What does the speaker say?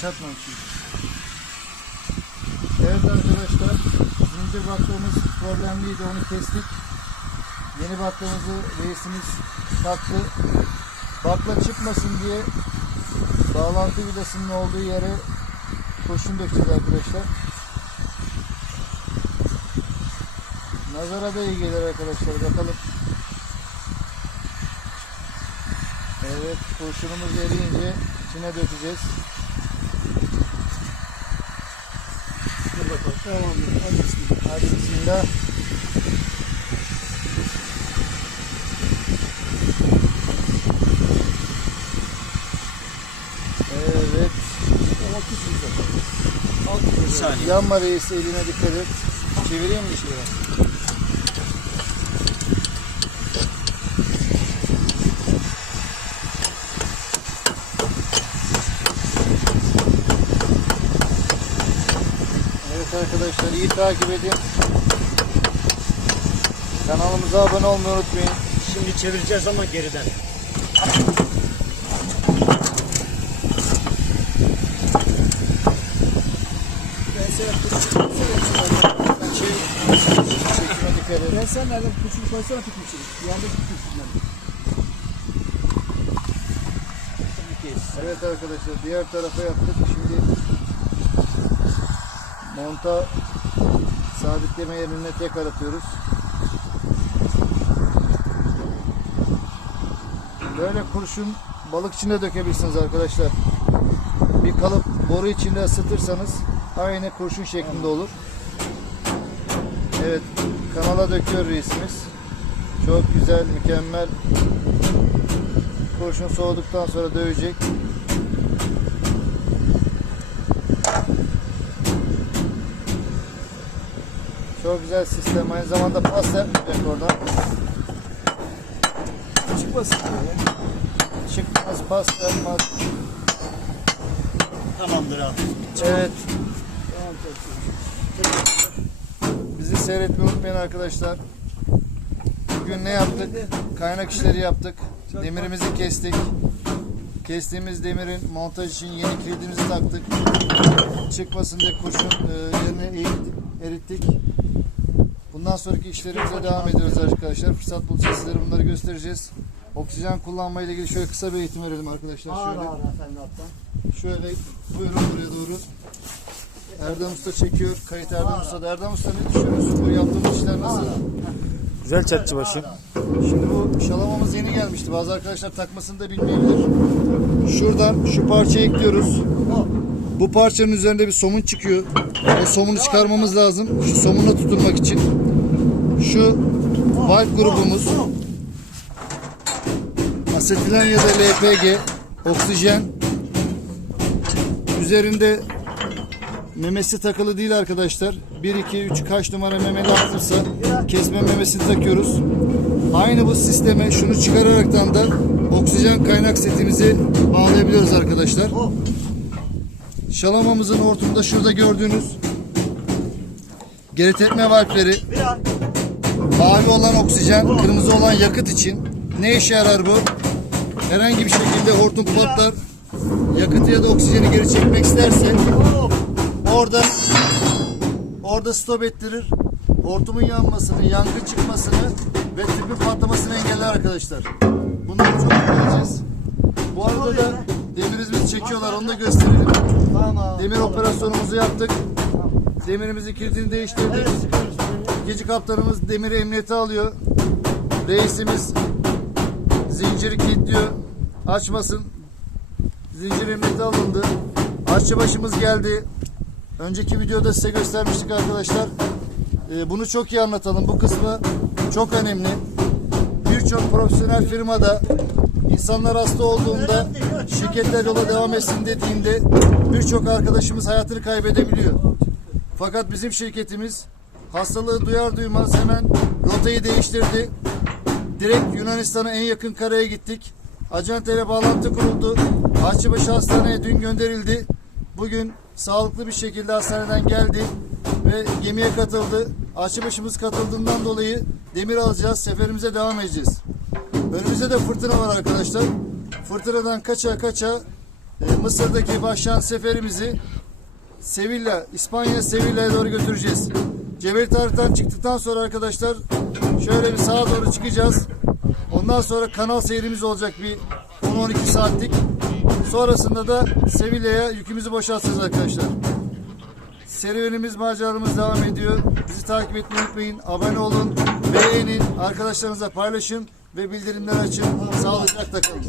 çatmamış. Evet arkadaşlar zincir baklığımız problemliydi onu kestik. Yeni baklığımızı reisimiz taktı. Bakla çıkmasın diye bağlantı vidasının olduğu yere kurşun dökeceğiz arkadaşlar. Nazara da iyi gelir arkadaşlar bakalım. Evet kurşunumuz eriyince içine dökeceğiz. Dur bakalım. Tamam. Hadi bismillah. Hadi bismillah. Evet. Ama küçük zaten. Alt Bir saniye. Yanma reis eline dikkat et. Çevireyim mi şöyle? Evet arkadaşlar iyi takip edin. Kanalımıza abone olmayı unutmayın. Şimdi çevireceğiz ama geriden. Ben sen nereden küçük koysana tutmuşsun. Yanda tutmuşsun ben. Evet arkadaşlar diğer tarafa yaptık. Şimdi monta sabitleme yerine tekrar atıyoruz. Böyle kurşun balık içine dökebilirsiniz arkadaşlar. Bir kalıp boru içinde ısıtırsanız aynı kurşun şeklinde olur. Evet kanala döküyor reisimiz. Çok güzel, mükemmel. Kurşun soğuduktan sonra dövecek. Çok güzel sistem. Aynı zamanda pas yapmayacak oradan. Çıkmasın. Çıkmaz, pas yapmaz. Tamamdır abi. Evet. Tamam Bizi seyretmeyi unutmayın arkadaşlar. Bugün ne yaptık? Kaynak işleri yaptık. Demirimizi kestik. Kestiğimiz demirin montaj için yeni kilidimizi taktık. Çıkmasın diye kurşun e, yerine eğit- erittik. Bundan sonraki işlerimize devam ediyoruz arkadaşlar. Fırsat bulursa sizlere bunları göstereceğiz. Oksijen kullanmayla ilgili şöyle kısa bir eğitim verelim arkadaşlar. Ağır Şöyle. ağır. Şöyle buyurun buraya doğru. Erdem Usta çekiyor. Kayıt Erdem Usta. Erdem Usta ne düşünüyorsun? Bu yaptığımız işler nasıl? Güzel çatçı başı. Şimdi bu şalamamız yeni gelmişti. Bazı arkadaşlar takmasını da bilmeyebilir. Şuradan şu parçayı ekliyoruz. Bu parçanın üzerinde bir somun çıkıyor. O somunu çıkarmamız lazım. Şu somunla tutunmak için. Şu valve grubumuz. Asetilen ya da LPG. Oksijen. Üzerinde memesi takılı değil arkadaşlar. 1, 2, 3 kaç numara memeli atırsa kesme memesini takıyoruz. Aynı bu sisteme şunu çıkararaktan da oksijen kaynak setimizi bağlayabiliyoruz arkadaşlar. Şalamamızın hortumunda şurada gördüğünüz geri tepme valfleri mavi olan oksijen, kırmızı olan yakıt için ne işe yarar bu? Herhangi bir şekilde hortum patlar yakıtı ya da oksijeni geri çekmek isterse orada orada stop ettirir. Hortumun yanmasını, yangın çıkmasını ve tüpün patlamasını engeller arkadaşlar. Bunları çok göreceğiz. Bu arada da demirimizi çekiyorlar onu da gösterelim. Demir operasyonumuzu yaptık. Demirimizin kilidini değiştirdik. İkinci kaptanımız demiri emniyete alıyor. Reisimiz zinciri kilitliyor. Açmasın. Zincir emniyete alındı. Aşçı başımız geldi. Önceki videoda size göstermiştik arkadaşlar. Ee, bunu çok iyi anlatalım. Bu kısmı çok önemli. Birçok profesyonel firmada insanlar hasta olduğunda şirketler yola devam etsin dediğinde birçok arkadaşımız hayatını kaybedebiliyor. Fakat bizim şirketimiz hastalığı duyar duymaz hemen rotayı değiştirdi. Direkt Yunanistan'a en yakın karaya gittik. Acente ile bağlantı kuruldu. Aşçıbaşı Hastane'ye dün gönderildi. Bugün sağlıklı bir şekilde hastaneden geldi ve gemiye katıldı. Aşçıbaşımız katıldığından dolayı demir alacağız. Seferimize devam edeceğiz. Önümüzde de fırtına var arkadaşlar. Fırtınadan kaça kaça e, Mısır'daki başlayan seferimizi Sevilla, İspanya Sevilla'ya doğru götüreceğiz. Cebel Tarık'tan çıktıktan sonra arkadaşlar şöyle bir sağa doğru çıkacağız. Ondan sonra kanal seyrimiz olacak bir 10-12 saatlik. Sonrasında da Sevilla'ya yükümüzü boşaltacağız arkadaşlar. Serüvenimiz, maceramız devam ediyor. Bizi takip etmeyi unutmayın. Abone olun, beğenin, arkadaşlarınızla paylaşın ve bildirimleri açın. Sağlıcakla kalın.